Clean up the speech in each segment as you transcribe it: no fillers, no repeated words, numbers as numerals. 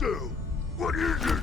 So, what is it?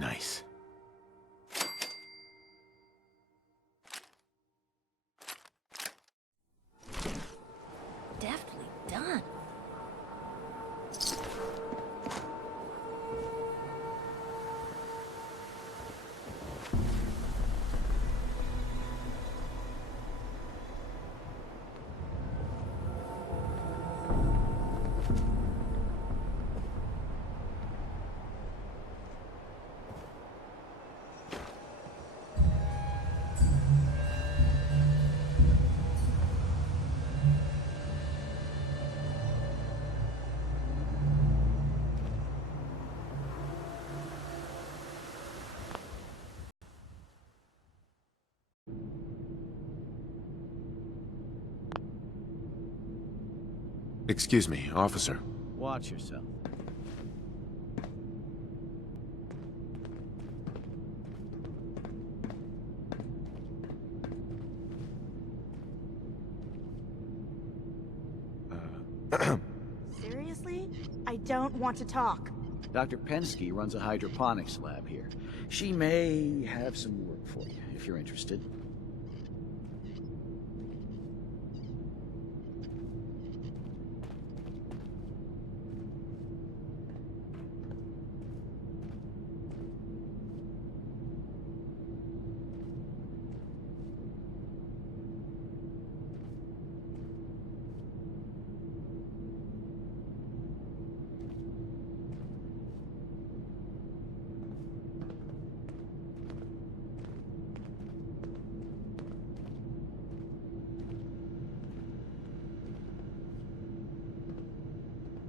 Nice. Deftly done. Excuse me, officer. Watch yourself. Seriously? I don't want to talk. Dr. Pensky runs a hydroponics lab here. She may have some work for you, if you're interested.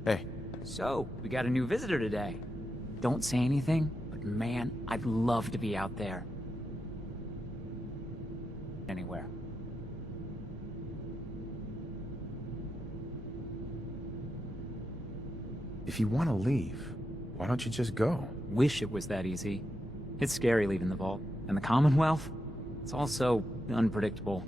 Hey. So, we got a new visitor today. Don't say anything, but man, I'd love to be out there. Anywhere. If you want to leave, why don't you just go? Wish it was that easy. It's scary leaving the vault. And the Commonwealth? It's all so unpredictable.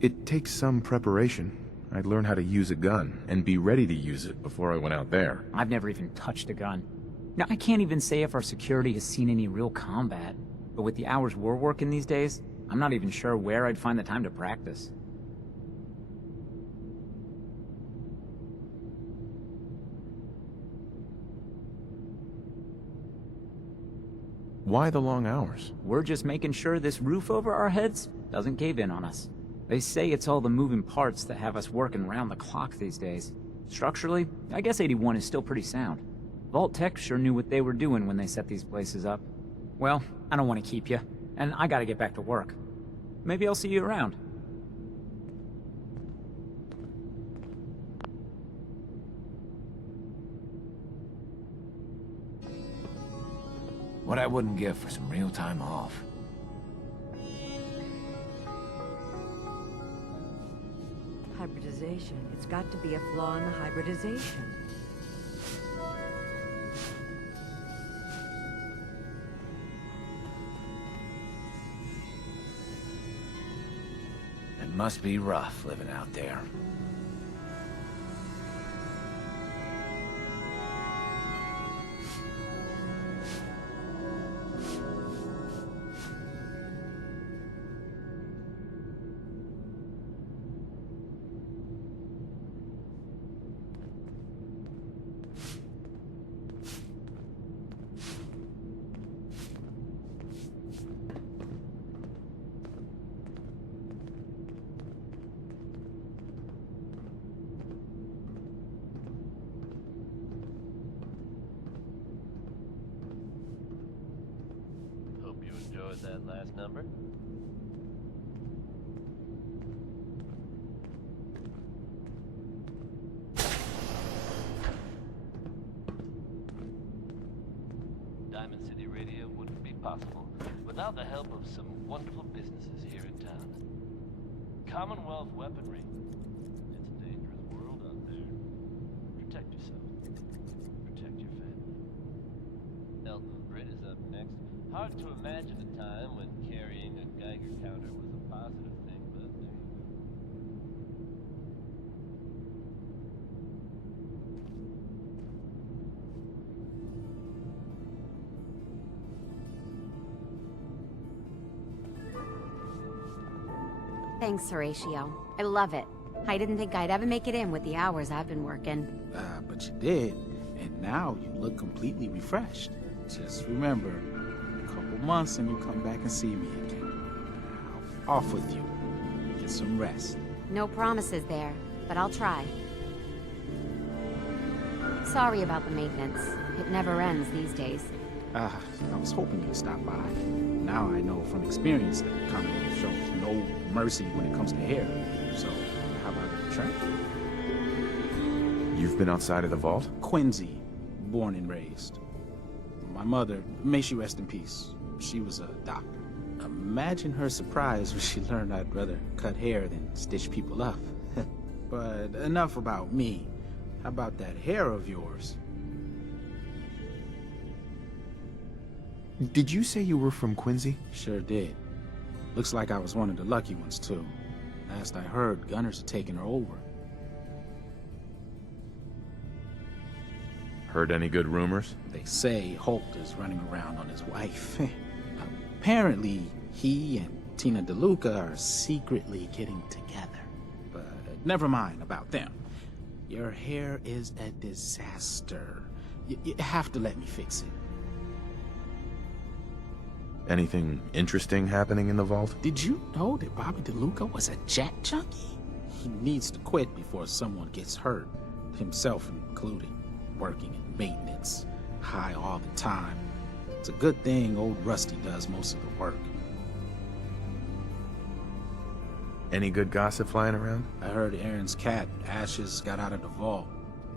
It takes some preparation. I'd learn how to use a gun, and be ready to use it before I went out there. I've never even touched a gun. Now, I can't even say if our security has seen any real combat. But with the hours we're working these days, I'm not even sure where I'd find the time to practice. Why the long hours? We're just making sure this roof over our heads doesn't cave in on us. They say it's all the moving parts that have us working round the clock these days. Structurally, I guess 81 is still pretty sound. Vault Tech sure knew what they were doing when they set these places up. Well, I don't want to keep you, and I gotta get back to work. Maybe I'll see you around. What I wouldn't give for some real time off. Hybridization. It's got to be a flaw in the hybridization. It must be rough living out there. Hope you enjoyed that last number. Diamond City Radio wouldn't be possible without the help of some wonderful businesses here in town. Commonwealth Weaponry. It's a dangerous world out there. Protect yourself. Protect your family. Elton Britt is up next. Hard to imagine a time when carrying a Geiger counter was a positive thing, but there you go. Thanks, Horatio. I love it. I didn't think I'd ever make it in with the hours I've been working. But you did, and now you look completely refreshed. Just remember, a couple months and you come back and see me again. Off with you. Get some rest. No promises there, but I'll try. Sorry about the maintenance. It never ends these days. I was hoping you'd stop by. Now I know from experience that Commonwealth shows no mercy when it comes to hair. So, how about a tramp? You've been outside of the vault? Quincy, born and raised. My mother, may she rest in peace, she was a doctor. Imagine her surprise when she learned I'd rather cut hair than stitch people up. But enough about me. How about that hair of yours? Did you say you were from Quincy? Sure did. Looks like I was one of the lucky ones, too. Last I heard, gunners had taken her over. Heard any good rumors? They say Holt is running around on his wife. Apparently, he and Tina DeLuca are secretly getting together. But never mind about them. Your hair is a disaster. You have to let me fix it. Anything interesting happening in the vault? Did you know that Bobby DeLuca was a jet junkie? He needs to quit before someone gets hurt, himself included. Working in maintenance, high all the time. It's a good thing old Rusty does most of the work. Any good gossip flying around? I heard Aaron's cat, Ashes, got out of the vault.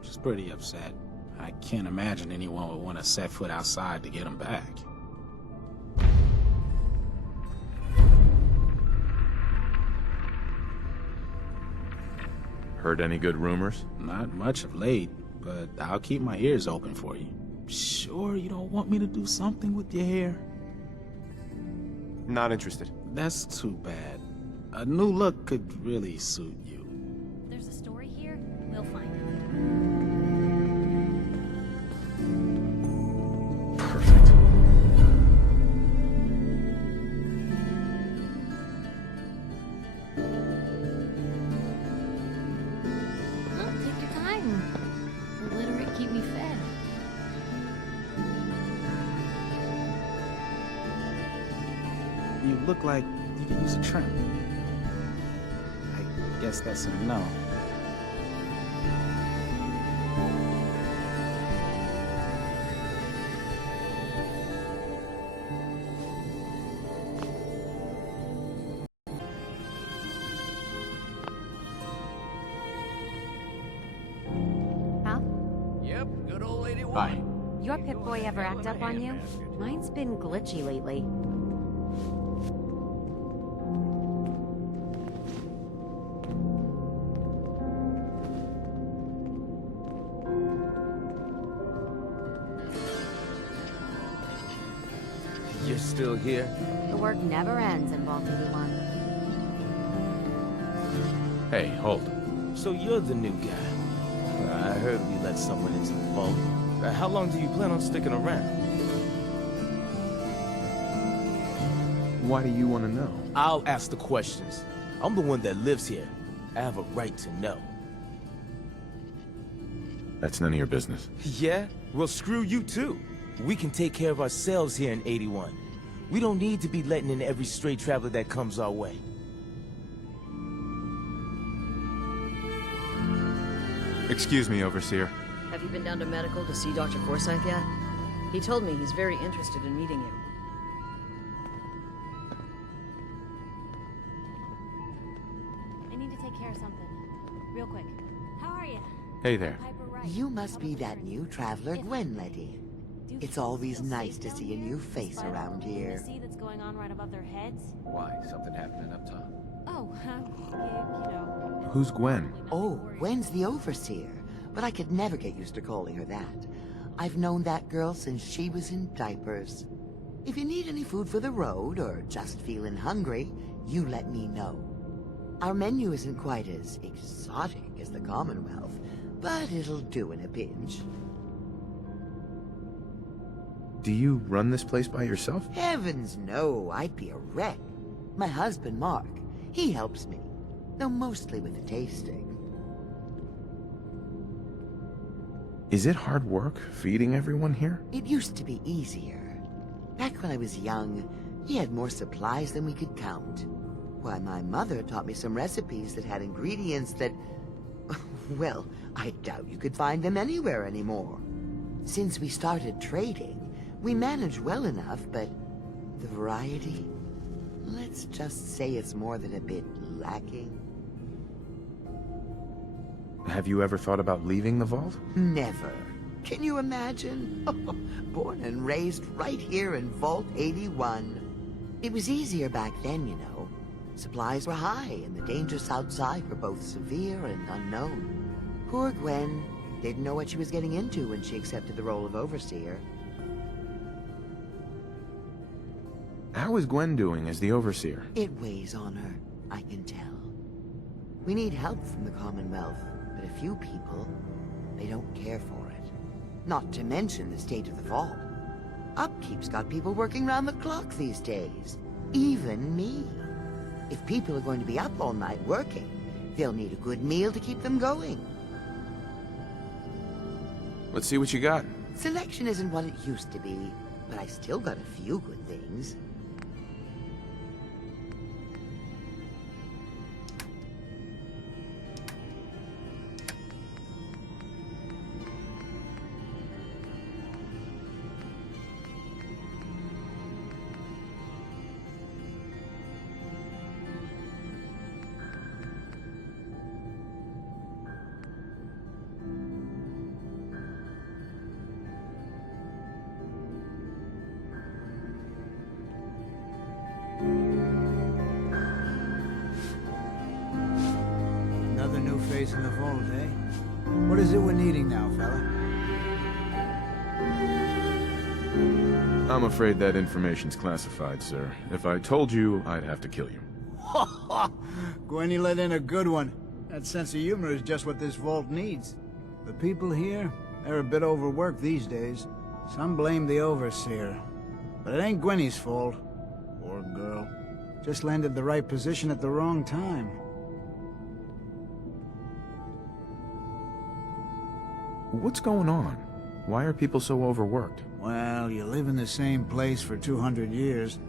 She's pretty upset. I can't imagine anyone would want to set foot outside to get him back. Heard any good rumors? Not much of late, but I'll keep my ears open for you. Sure you don't want me to do something with your hair? Not interested. That's too bad. A new look could really suit you. There's a story here. We'll find it. Perfect. Well, take your time. Illiterate, keep me fed. You look like you could use a trim. I guess that's a no. Huh? Yep, good old lady Bye. woman. Your Pip-Boy ever act up on you? Mine's been glitchy lately. You're still here? The work never ends in Vault 81. Hey, hold. So you're the new guy. I heard we let someone into the vault. How long do you plan on sticking around? Why do you want to know? I'll ask the questions. I'm the one that lives here. I have a right to know. That's none of your business. Yeah? Well, screw you too. We can take care of ourselves here in 81. We don't need to be letting in every stray traveler that comes our way. Excuse me, Overseer. Have you been down to medical to see Dr. Forsyth yet? He told me he's very interested in meeting you. I need to take care of something. Real quick. How are you? Hey there. You must be that new traveler, Gwen, lady. It's always nice to see a new face around here. See that's going on right above their heads? Why? Something happening up top? Oh, you know. Who's Gwen? Oh, Gwen's the Overseer, but I could never get used to calling her that. I've known that girl since she was in diapers. If you need any food for the road, or just feeling hungry, you let me know. Our menu isn't quite as exotic as the Commonwealth, but it'll do in a pinch. Do you run this place by yourself? Heavens no, I'd be a wreck. My husband, Mark, he helps me, though mostly with the tasting. Is it hard work feeding everyone here? It used to be easier. Back when I was young, he had more supplies than we could count. Why, my mother taught me some recipes that had ingredients that... well, I doubt you could find them anywhere anymore. Since we started trading, we manage well enough, but the variety, let's just say it's more than a bit lacking. Have you ever thought about leaving the vault? Never. Can you imagine? Born and raised right here in Vault 81. It was easier back then, you know. Supplies were high, and the dangers outside were both severe and unknown. Poor Gwen didn't know what she was getting into when she accepted the role of Overseer. How is Gwen doing as the Overseer? It weighs on her, I can tell. We need help from the Commonwealth, but a few people, they don't care for it. Not to mention the state of the vault. Upkeep's got people working round the clock these days. Even me. If people are going to be up all night working, they'll need a good meal to keep them going. Let's see what you got. Selection isn't what it used to be, but I still got a few good things. Another new face in the vault, eh? What is it we're needing now, fella? I'm afraid that information's classified, sir. If I told you, I'd have to kill you. Ha ha! Gwenny let in a good one. That sense of humor is just what this vault needs. The people here, they're a bit overworked these days. Some blame the Overseer. But it ain't Gwenny's fault. Poor girl. Just landed the right position at the wrong time. What's going on? Why are people so overworked? Well, you live in the same place for 200 years.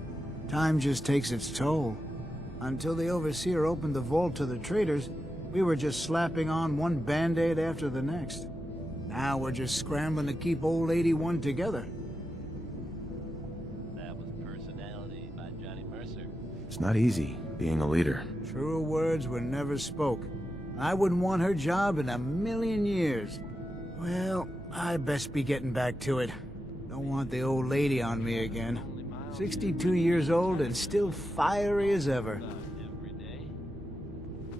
Time just takes its toll. Until the Overseer opened the vault to the traders, we were just slapping on one band-aid after the next. Now we're just scrambling to keep old 81 together. That was Personality by Johnny Mercer. It's not easy being a leader. Truer words were never spoke. I wouldn't want her job in a million years. Well, I best be getting back to it. Don't want the old lady on me again. 62 years old and still fiery as ever. Every day.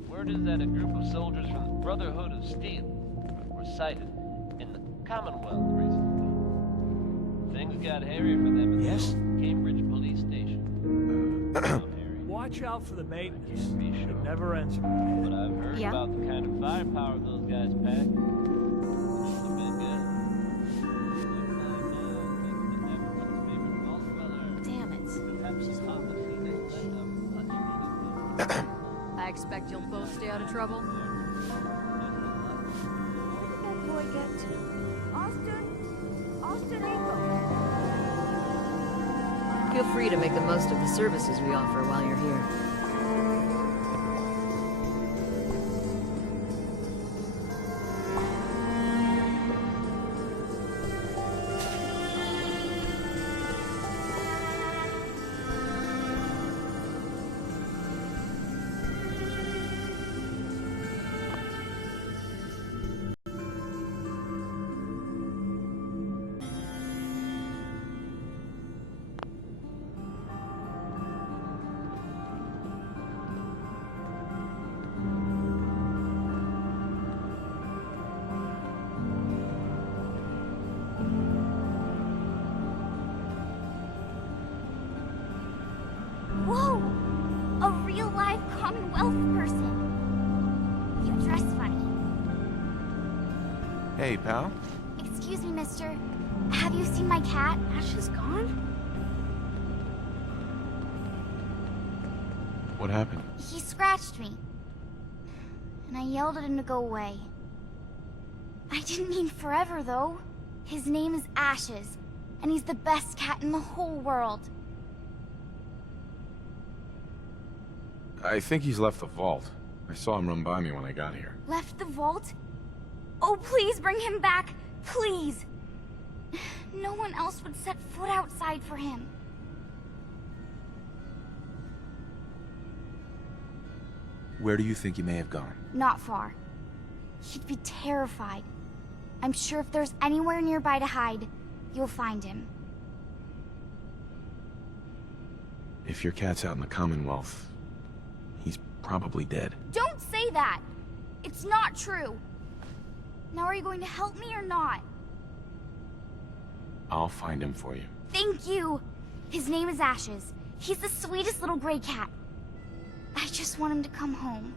Word is that a group of soldiers from the Brotherhood of Steel were sighted in the Commonwealth recently. Things got hairy for them at the old Cambridge police station. Watch out for the maintenance. Be sure. It never ends. But I've heard about the kind of firepower those guys pack. Just a bit good. Damn it. I expect you'll both stay out of trouble. Where did that boy get to? Austin Eagle. Feel free to make the most of the services we offer while you're here. Whoa! A real-life Commonwealth person. You dress funny. Hey, pal. Excuse me, mister. Have you seen my cat? Ash is gone? What happened? He scratched me. And I yelled at him to go away. I didn't mean forever, though. His name is Ashes, and he's the best cat in the whole world. I think he's left the vault. I saw him run by me when I got here. Left the vault? Oh, please bring him back. Please. No one else would set foot outside for him. Where do you think he may have gone? Not far. He'd be terrified. I'm sure if there's anywhere nearby to hide, you'll find him. If your cat's out in the Commonwealth, he's probably dead. Don't say that! It's not true. Now are you going to help me or not? I'll find him for you. Thank you! His name is Ashes. He's the sweetest little gray cat. I just want him to come home.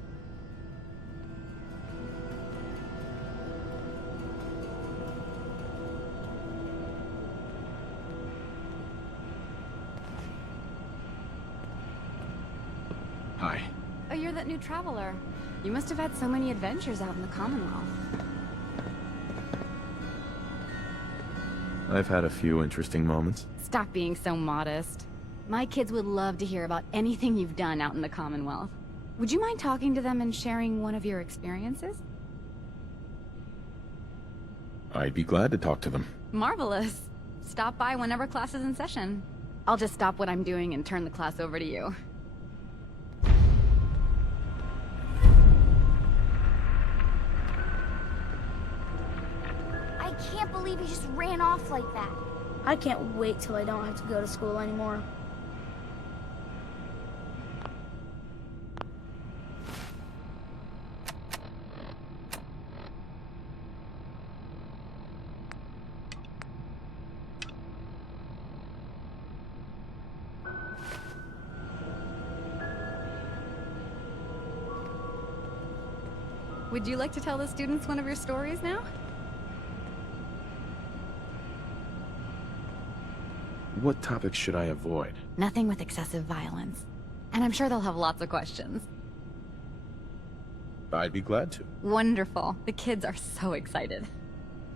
Hi. Oh, you're that new traveler. You must have had so many adventures out in the Commonwealth. I've had a few interesting moments. Stop being so modest. My kids would love to hear about anything you've done out in the Commonwealth. Would you mind talking to them and sharing one of your experiences? I'd be glad to talk to them. Marvelous. Stop by whenever class is in session. I'll just stop what I'm doing and turn the class over to you. I can't believe he just ran off like that. I can't wait till I don't have to go to school anymore. Would you like to tell the students one of your stories now? What topics should I avoid? Nothing with excessive violence. And I'm sure they'll have lots of questions. I'd be glad to. Wonderful. The kids are so excited.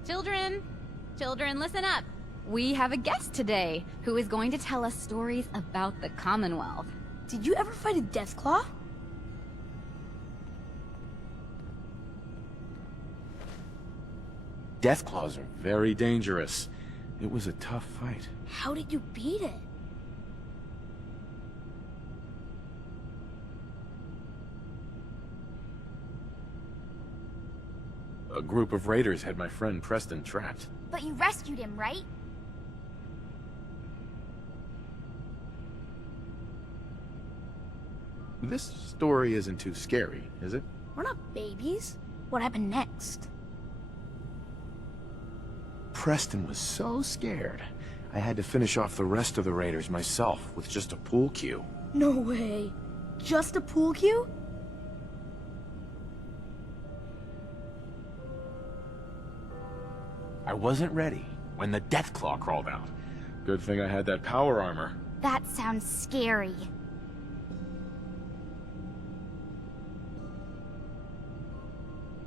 Children, listen up. We have a guest today who is going to tell us stories about the Commonwealth. Did you ever fight a Deathclaw? Deathclaws are very dangerous. It was a tough fight. How did you beat it? A group of raiders had my friend Preston trapped. But you rescued him, right? This story isn't too scary, is it? We're not babies. What happened next? Preston was so scared. I had to finish off the rest of the raiders myself with just a pool cue. No way. Just a pool cue? I wasn't ready when the Deathclaw crawled out. Good thing I had that power armor. That sounds scary.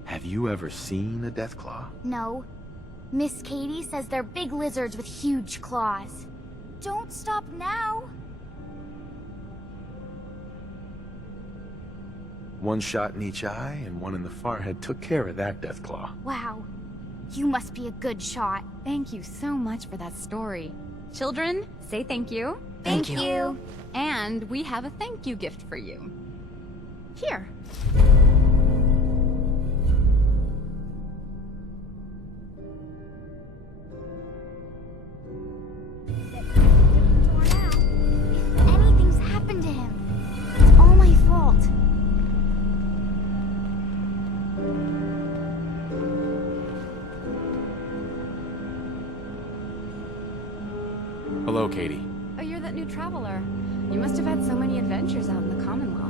Have you ever seen a Deathclaw? No. Miss Katie says they're big lizards with huge claws. Don't stop now. One shot in each eye and one in the forehead took care of that Deathclaw. Wow. You must be a good shot. Thank you so much for that story. Children, say thank you. Thank you. And we have a thank you gift for you. Here. If anything's happened to him, it's all my fault. Hello, Katie. Oh, you're that new traveler. You must have had so many adventures out in the Commonwealth.